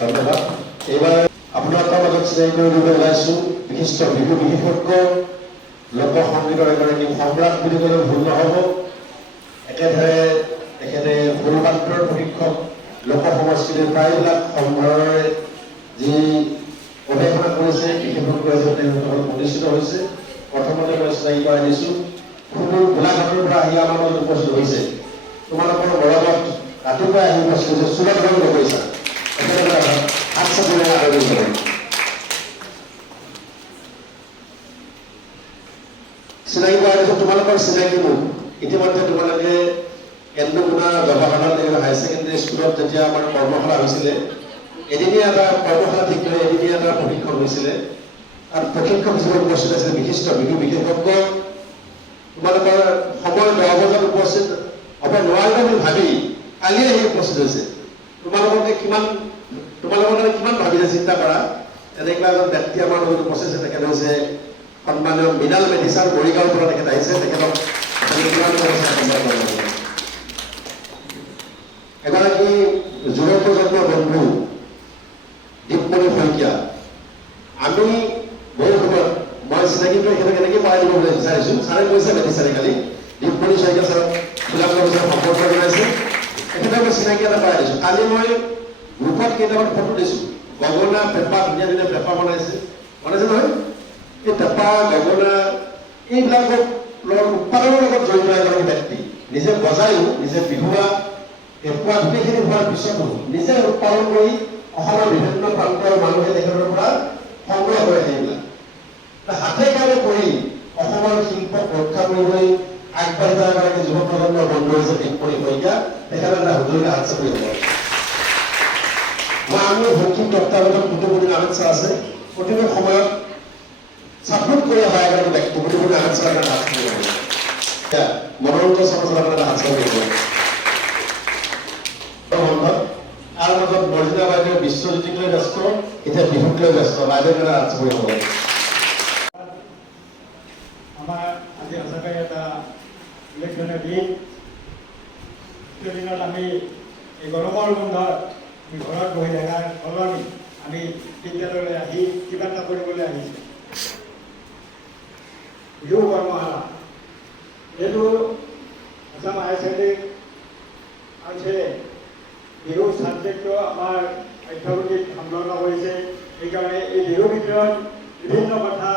ধন্যবাদ। এইবাৰ আপোনালোকৰ মাজত চিনাকি কৰি দিবলৈ ওলাইছোঁ বিশিষ্ট বিহু বিশেষজ্ঞ লোকসংগীতৰ এগৰাকী সম্ৰাট বুলি ক'লে ভুল নহ'ব। একেদৰে তেখেতে সৰুকান্তৰ প্ৰশিক্ষক, লোক সংস্কৃতিৰ প্ৰায়বিলাক সম্ভাৰৰে যি গৱেষণা কৰিছে, বিশেষজ্ঞ এজন তেওঁলোকৰ প্ৰতিষ্ঠিত হৈছে। প্ৰথমতে মই চিনাকি কৰাই দিছোঁ, সুদূৰ গোলাঘাটৰ পৰা আহি আমাৰ মাজত উপস্থিত হৈছে। তোমালোকৰ মৰমত ৰাতিপুৱাই আহি উপস্থিত হৈছে চুৰত গং নকৰিছা। হাত চাপিৰে আদৰি কৰে। চিনাকি কৰাই দিছোঁ, তোমালোকৰ চিনাকি মোক ইতিমধ্যে তোমালোকে কেন্দ্ৰগুণা জৱাহৰলাল নেহৰু হায়াৰ ছেকেণ্ডেৰী স্কুলত যেতিয়া আমাৰ কৰ্মশালা হৈছিলে, এদিনীয়া এটা কৰ্মশালা ঠিক কৰি এদিনীয়া এটা প্ৰশিক্ষণ হৈছিলে। আৰু প্ৰশিক্ষক হিচাপে উপস্থিত আছিলে বিশিষ্ট বিহু বিশেষজ্ঞ। তোমালোকৰ সময় 10 বজাত উপস্থিত হ'ব নোৱাৰিব বুলি ভাবি কালি আহি উপস্থিত হৈছে। তোমালোকে কিমান ভাবিছে চিন্তা কৰা। এনেকুৱা এজন ব্যক্তি আমাৰ লগত উপস্থিত আছে, তেখেত হৈছে সন্মানীয় মৃণাল মেধিচাৰ, মৰিগাঁৱৰ পৰা তেখেত আহিছে। তেখেতক এগৰাকী যুৱ প্ৰজন্মৰ বন্ধু দীপমণি শইকীয়া। আমি বহু সময়ত মই চিনাকি কৰি তেখেতক এনেকৈ পাই দিব বিচাৰিছোঁ। ছাৰে কৈছে মেধিচাৰে কালি দীপমণি শইকীয়া ছাৰক গোলাপ ছাৰক সম্পৰ্ক জনাইছে। তেখেতক মই চিনাকি এটা পাই দিছোঁ। কালি মই গ্ৰুপত কেইটামান ফটো দিছোঁ। গগনা, পেঁপা, ধুনীয়া ধুনীয়া পেঁপা বনাইছে নহয়? এই পেঁপা, গগনা এইবিলাকক উৎপাদনৰ লগত জড়িত এগৰাকী ব্যক্তি। নিজে বজায়ো, নিজে বিহুৱা পেঁপুৱা গোটেইখিনি হোৱাৰ পিছতো নিজে উৎপাদন কৰি অসমৰ বিভিন্ন প্ৰান্তৰ মানুহে তেখেতৰ পৰা সংগ্ৰহ কৰে। সেইবিলাক হাতে কামে কৰি অসমৰ শিল্পক ৰক্ষা কৰিবলৈ আগবাঢ়ি যোৱা এগৰাকী যুৱ প্ৰজন্মৰ বন্ধু হৈছে দীপমণি শইকীয়া। তেখেতে এটা হুজুৰকে হাত চাপৰি হ'ব। মই আমি শৈক্ষিক তত্ত্বাৱধানত কুতুবুদ্দিন আহমেদ ছাৰ আছে, প্ৰতিটো সময়ত ছাপোৰ্ট কৰি অহা এগৰাকী ব্যক্তি কুতুবুদ্দিন আহমেদ ছাৰৰ এটা হাত চাপৰি হ'ব। মনোৰঞ্জন চলচ্চিত্ৰৰ এটা হাত চাপৰি হ'ব। তাৰ মাজত মৰ্জিনা বাইদেউ বিশ্বজ্যোতিক লৈ ব্যস্ত, এতিয়া বিহুক লৈ ব্যস্ত। বাইদেউ এটা হাত চাপৰি হ'ব। আমাৰ আজি সঁচাকৈ এটা উল্লেখনীয় দিন। দিনত আমি এই গৰমৰ বন্ধত ঘৰত বহি থকাৰ সলনি আমি বিদ্যালয়লৈ আহি কিবা এটা কৰিবলৈ আহিছোঁ। বিহু কৰ্মশালা এইটো আসাম হায়াৰ ছেকেণ্ডেৰী আছে। বিহু ছাবজেক্টটো আমাৰ পাঠ্যপুথিত সম্পন্ন কৰিছে। সেইকাৰণে এই বিহুৰ ভিতৰত বিভিন্ন কথা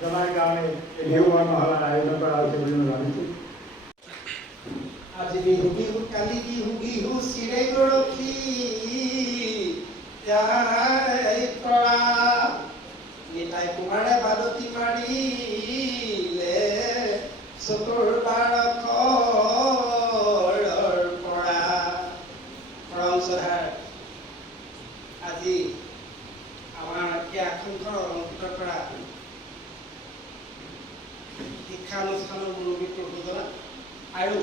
জনাৰ কাৰণে এই বিহু কৰ্মশালাৰ আয়োজন কৰা হৈছে বুলি মই ভাবিছোঁ। আজি বিহু বিহু কালি বিহু বিহু চিৰে গৰখি পৰা নিতাই কুমাৰে বাদতি মাৰিলে চতুৰ বাৰশৰ পৰা পৰমচহাৰ। আজি আমাৰ এই আসংখ্য অলংকৃত কৰা শিক্ষানুষ্ঠানৰ মুৰব্বী প্ৰভুজনা আৰু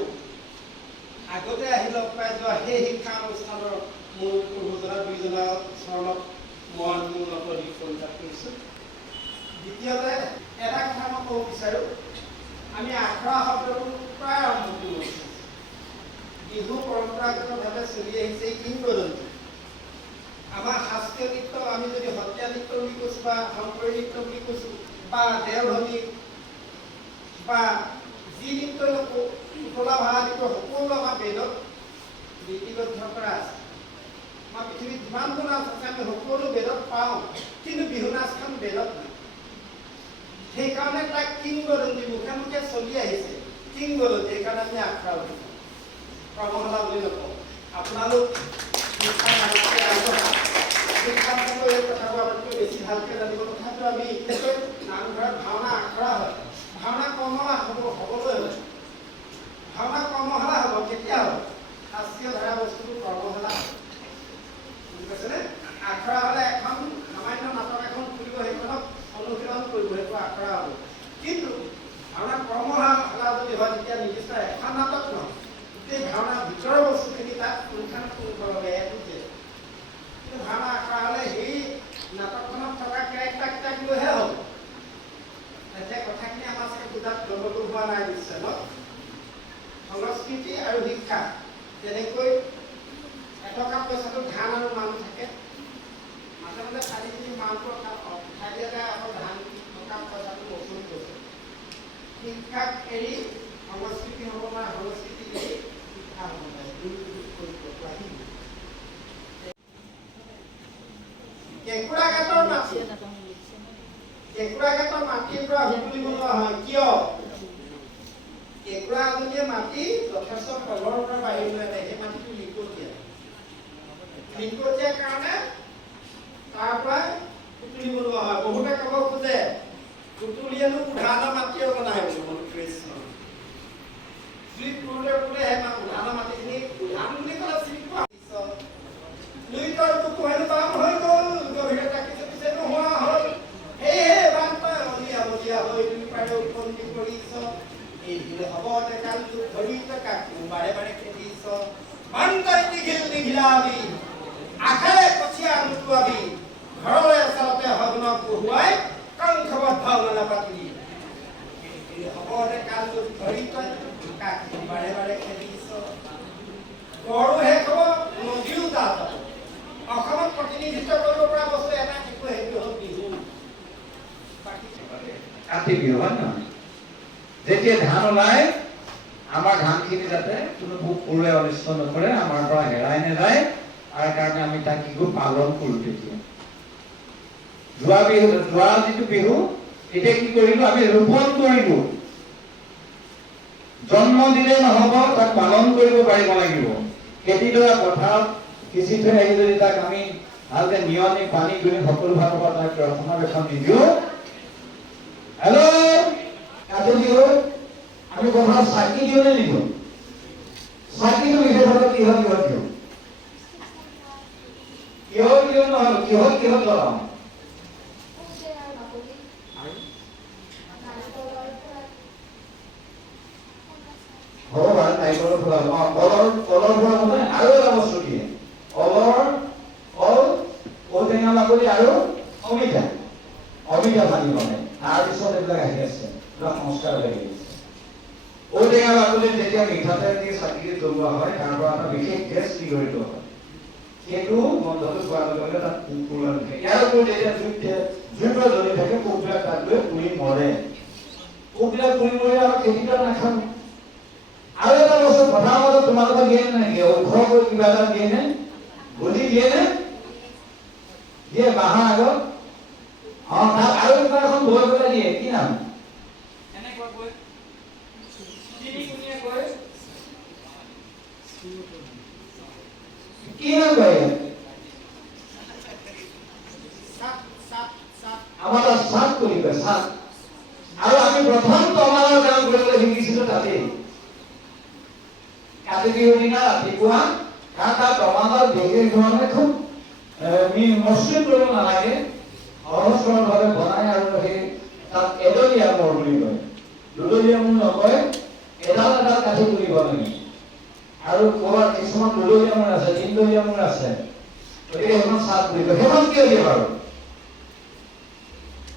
আগতে আহি লগ পাই যোৱা সেই শিক্ষানুষ্ঠানৰ মুৰব্বী প্ৰভুজনা দুইজনৰ চৰণত মই মোৰ লগত পৰিত্যাগ কৰিছোঁ। দ্বিতীয়তে এটা কথা মই ক'ব বিচাৰোঁ, আমি আখৰা শব্দটো প্ৰায় আৰম্ভ কৰিছোঁ। বিহু পৰম্পৰাগতভাৱে চলি আহিছে এই কিংবদন্তি। আমাৰ শাস্ত্ৰীয় নৃত্য আমি যদি সত্ৰীয়া নৃত্য বুলি কৈছোঁ বা শংকৰী নৃত্য বুলি কৈছোঁ বা দেওধনী বা যি নৃত্য পুতলা ভাড়া নৃত্য সকলো আমাৰ বেদত লিপিবদ্ধ কৰা আছে। আমাৰ পৃথিৱীত যিমানবোৰ নাচ আছে আমি সকলো বেদত পাওঁ, কিন্তু বিহু নাচখন বেদত নাই। সেইকাৰণে তাক কিংবদন্তি মুখে মুখে চলি আহিছে কিংবদন্তি। সেইকাৰণে আমি আখৰা বুলি কওঁ, কৰ্মশালা বুলি নকওঁ। আপোনালোক শিক্ষাৰ্থীলৈ এই কথাবোৰ আমাতকৈ বেছি ভালকৈ জানিব। তথাপিও আমি নামঘৰত ভাওনা আখৰা হয়, ভাওনা কৰ্মশালা হ'বলৈ হ'লে ভাওনা কৰ্মশালা হ'ব। কেতিয়া হ'ব? শাস্ত্ৰীয় ধাৰা বস্তুটো কৰ্মশালা হ'ব, বুজি পাইছেনে? আখৰা হ'লে এখন সামান্য নাটক এখন খুলিব, সেইখনক অনুশীলন কৰিব, সেইটো আখৰা হ'ব। কিন্তু ভাওনা কৰ্মশালা যদি হয় তেতিয়া নিৰ্দিষ্ট এখন নাটক নহয়, গোটেই ভাওনাৰ ভিতৰৰ বস্তুখিনি তাত পুংখানুপুংখভাৱে বুজে। কিন্তু ভাওনা আখৰা হ'লে সেই নাটকখনত থকা কেৰেক্টাৰকেইটাক লৈহে হ'ব। এতিয়া কথাখিনি আমাৰ চাগে বুজাত গণ্ডগোল হোৱা নাই নিশ্চয় ন? সংস্কৃতি আৰু শিক্ষা যেনেকৈ এটকা পইচাটো ধান আৰু মানুহ থাকে, আচলতে চাৰিজনী মানটো খালি এটা আকৌ ধান থকা পইচাটো বসুল কৰিছে শিক্ষাক এৰি সংস্কৃতি হ'ব নাই সংস্কৃতি এৰি শিক্ষা হ'ব নাই কেঁকুৰাঘাটৰ মাটিৰ পৰা হুকুলিব হয় কিয় কেঁকুৰা এজনীয়ে মাটি যথেষ্ট তলৰ পৰা বাহিৰলৈ আনে সেই মাটিটো লিকটীয়া কাৰণে তাৰ পৰা পুতুলি বনোৱা হয় বহুতে ক'ব খোজে পুতুলিয়েনো উধানা মাটিও বনাই কৃষ্ণ জুই পুৰোতে পুৰোতে সেই উধানা মাটিখিনি উধান বুলি ক'লে চিনি পোৱা দুইটাৰ হেনো বাম হৈ গ'ল গভীৰতা কিছু পিছে নোহোৱা হ'ল সেয়েহে বান পাই অলিয়া হৈ দুই পাৰে উপনীত কৰিছ এই হ'ব কাল ধৰি কাক বাৰে বাৰে খেদিছ বান্দাই দীঘিলাবি আখাৰে কঠীয়া নুটুৱাবি ঘৰলৈ আচলতে হগ্নক বহুৱাই কংসবত ভাওনা পাতিলি হ'ব কাল ধৰি কাক বাৰে বাৰে খেদিছ গড়ো শেষ হ'ব নদীও তাত যাব অসমত প্ৰতিনিধিত্ব কৰিব পৰা বস্তু এটা একো সেইটো হ'ল বিহু কাতি বিহু হয় নহয় যেতিয়া ধান ওলাই আমাৰ ধানখিনি যাতে কোনো পোক পৰুৱাই অনিষ্ট নকৰে আমাৰ পৰা হেৰাই নাযায় তাৰ কাৰণে আমি তাক কি পালন কৰোঁ তেতিয়া যোৱা যিটো বিহু এতিয়া কি কৰিলো আমি ৰোপণ কৰিলো জন্ম দিলে নহ'ব তাক পালন কৰিব পাৰিব লাগিব খেতিডৰা পথাৰত সিঁচি থৈ আহি যদি তাক আমি ভালকে নিয়মে পানী কৰি সকলো ভাগৰ পৰা তাক ৰক্ষণাবেক্ষণ নিদিওঁ হেল্ল' কাতি বিহু আমি পথাৰত চাকি দিওঁ নে নিদিওঁ চাকিটো বিশেষভাৱে কিহত দিওঁ নহয় কিহত জ্বলাওঁ হ'ব বাৰু নাৰিকলৰ ফুলা কলৰ পৰা মানে আৰু এটা বস্তু দিয়ে কল ঔটেঙা বাকলি আৰু অমিতা ভাঙি বনাই তাৰপিছত এইবিলাক আহি আছে সংস্কাৰ লাগি আছে ঔটেঙা বাকলিত যেতিয়া মিঠাতেল দি চাকি জ্বলোৱা হয় তাৰ পৰা এটা বিশেষ গেছ নিগৰিত হয় সেইটো গন্ধটো পোৱাৰ লগে লগে তাত পোক পৰুৱা নুঠে ইয়াৰ উপৰি যেতিয়া জুইৰ পৰা জ্বলি থাকে পোকবিলাক তাত গৈ পুৰি মৰে পোকবিলাক পুৰি মৰি আৰু খেতিটো নাখাওঁ আৰু এটা বস্তু পথাৰৰ মাজত তোমালোকৰ দিয়ে নেকি ওখ কৰি কিবা এটা দিয়ে নে গুলি দিয়ে নে দিয়ে বাঁহৰ আগত তাত আৰু কিবা এখন বৈ পেলাই দিয়ে কি নাম কি নাম কয় আমাৰ তাত চাক কৰি কয় চাক আৰু আমি প্ৰথম তমালৰ কাম কৰিবলৈ শিকিছিলো তাতেই কাতি বিহুৰ দিনা ৰাতিপুৱা কাৰণ তাত তমালৰ বিশেষ ধৰণে খুব মসৃণ কৰিব নালাগে সহজ সৰলভাৱে বনাই আৰু সেই তাত এডলীয়া মৰ বুলি কয় দুডলীয়া মোৰ নকয় এডাল কাঠি তুলিব লাগে আৰু ক'ৰবাত কিছুমান দুডলীয়া মোৰ আছে তিনিডলীয়া মোৰ আছে গতিকে সেইখন চাক বুলি কয় সেইখন কিয় দিয়ে বাৰু